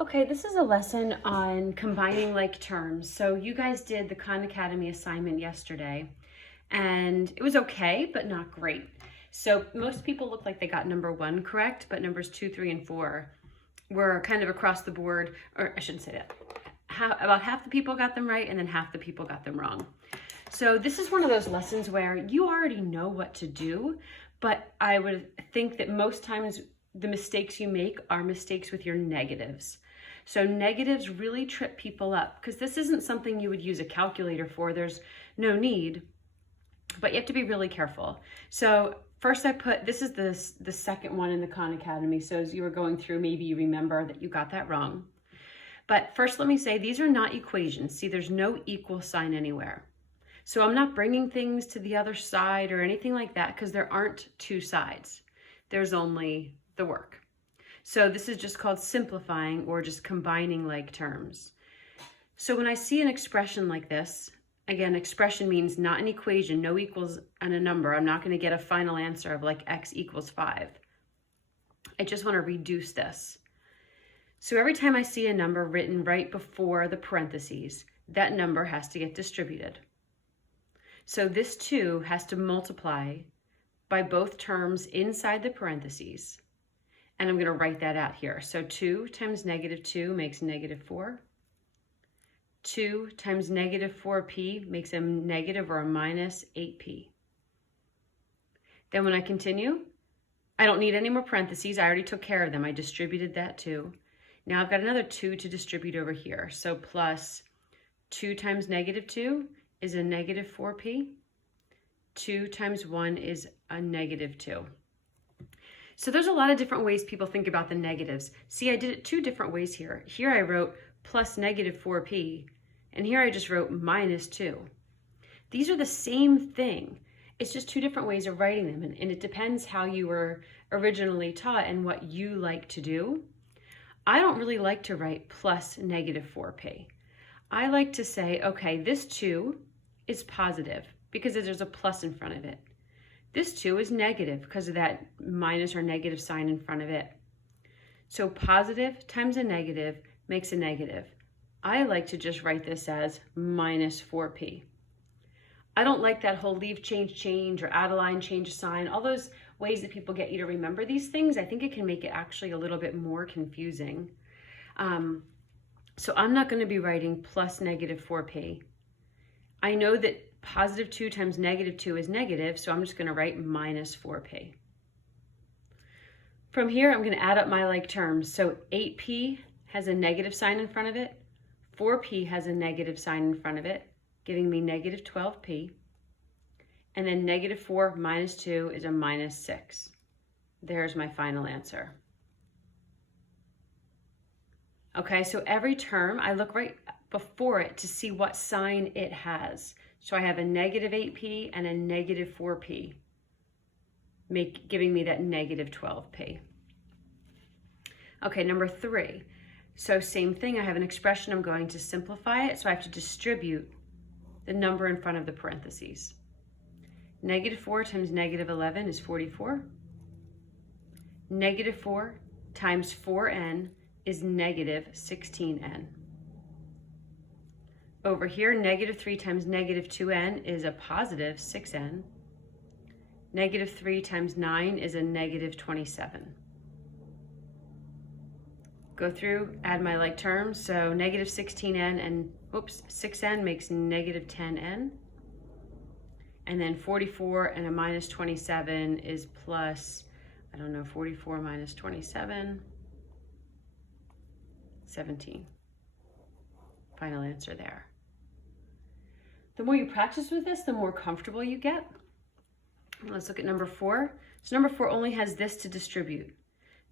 Okay, this is a lesson on combining like terms. So you guys did the Khan Academy assignment yesterday, and it was okay, but not great. So most people look like they got number 1 correct, but numbers 2, 3, and 4 were kind of across the board, or I shouldn't say that. About half the people got them right, and then half the people got them wrong. So this is one of those lessons where you already know what to do, but I would think that most times the mistakes you make are mistakes with your negatives. So negatives really trip people up because this isn't something you would use a calculator for. There's no need, but you have to be really careful. So first I put, this is the second one in the Khan Academy. So as you were going through, maybe you remember that you got that wrong. But first let me say, these are not equations. See, there's no equal sign anywhere. So I'm not bringing things to the other side or anything like that because there aren't two sides. There's only the work. So this is just called simplifying or just combining like terms. So when I see an expression like this, again, expression means not an equation, no equals and a number. I'm not going to get a final answer of like x equals 5. I just want to reduce this. So every time I see a number written right before the parentheses, that number has to get distributed. So this 2 has to multiply by both terms inside the parentheses. And I'm going to write that out here. So 2 times negative 2 makes negative 4. 2 times negative 4p makes a negative or a minus 8p. Then when I continue, I don't need any more parentheses. I already took care of them. I distributed that 2. Now I've got another 2 to distribute over here. So plus 2 times negative 2 is a negative 4p. 2 times 1 is a negative 2. So there's a lot of different ways people think about the negatives. See, I did it 2 different ways here. Here I wrote plus negative 4p, and here I just wrote minus 2. These are the same thing. It's just 2 different ways of writing them, and it depends how you were originally taught and what you like to do. I don't really like to write plus negative 4p. I like to say, okay, this 2 is positive because there's a plus in front of it. This 2 is negative because of that minus or negative sign in front of it. So positive times a negative makes a negative. I like to just write this as minus 4p. I don't like that whole leave, change, or add a line, change a sign, all those ways that people get you to remember these things. I think it can make it actually a little bit more confusing. So I'm not going to be writing plus negative 4p. I know that positive 2 times negative 2 is negative, so I'm just going to write minus 4p. From here, I'm going to add up my like terms. So 8p has a negative sign in front of it. 4p has a negative sign in front of it, giving me negative 12p. And then negative 4 minus 2 is a minus 6. There's my final answer. Okay, so every term, I look right before it to see what sign it has. So I have a negative 8p and a negative 4p, giving me that negative 12p. Okay, number 3. So same thing, I have an expression, I'm going to simplify it, so I have to distribute the number in front of the parentheses. Negative 4 times negative 11 is 44. Negative 4 times 4n is negative 16n. Over here, negative 3 times negative 2n is a positive 6n. Negative 3 times 9 is a negative 27. Go through, add my like terms. So negative 16n and, 6n makes negative 10n. And then 44 and a minus 27 is plus, 44 minus 27, 17. Final answer there. The more you practice with this, the more comfortable you get. Let's look at number 4. So number 4 only has this to distribute.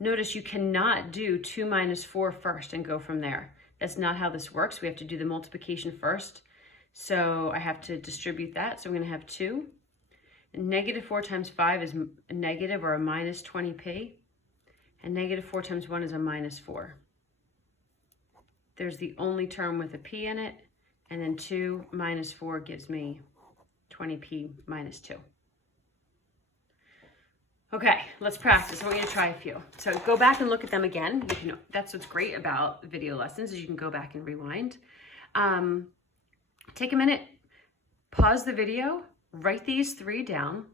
Notice you cannot do 2 minus 4 first and go from there. That's not how this works. We have to do the multiplication first. So I have to distribute that. So I'm going to have 2. And negative 4 times 5 is a negative or a minus 20p. And negative 4 times 1 is a minus 4. There's the only term with a p in it. And then 2 minus 4 gives me 20p minus 2. Okay, let's practice. I want you to try a few. So go back and look at them again. That's what's great about video lessons is you can go back and rewind. Take a minute, pause the video, write these 3 down,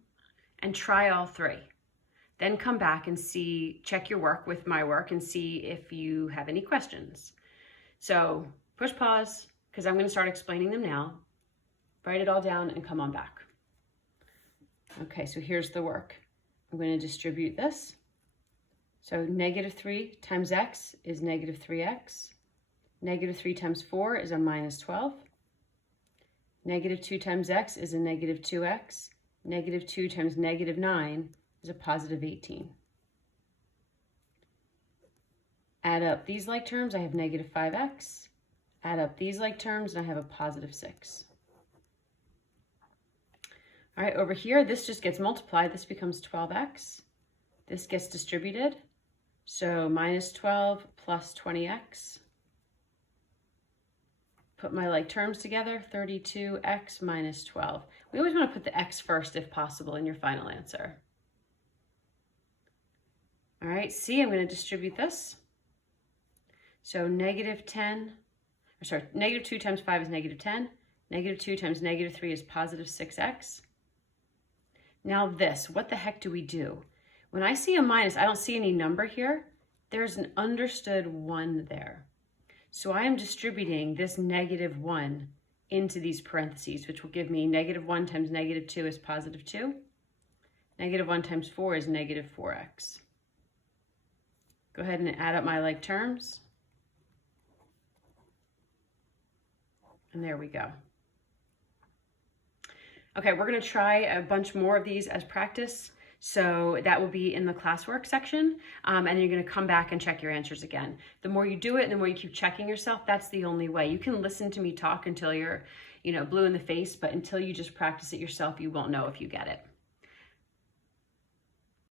and try all 3. Then come back and check your work with my work and see if you have any questions. So push pause, because I'm going to start explaining them now. Write it all down and come on back. Okay, so here's the work. I'm going to distribute this. So -3 times x is -3x. -3 times 4 is a -12. -2 times x is a -2x. -2 times -9 is a +18. Add up these like terms, I have -5x. Add up these like terms, and I have a +6. All right, over here, this just gets multiplied. This becomes 12x. This gets distributed. So -12 plus 20x. Put my like terms together, 32x minus 12. We always want to put the x first if possible in your final answer. All right, I'm going to distribute this. So -2 times 5 is -10. -2 times -3 is +6x. Now this, what the heck do we do? When I see a minus, I don't see any number here. There's an understood 1 there. So I am distributing this -1 into these parentheses, which will give me -1 times -2 is +2. -1 times 4 is -4x. Go ahead and add up my like terms. And there we go. Okay, we're going to try a bunch more of these as practice. So that will be in the classwork section. And then you're going to come back and check your answers again. The more you do it and the more you keep checking yourself, that's the only way. You can listen to me talk until you're, blue in the face, but until you just practice it yourself, you won't know if you get it.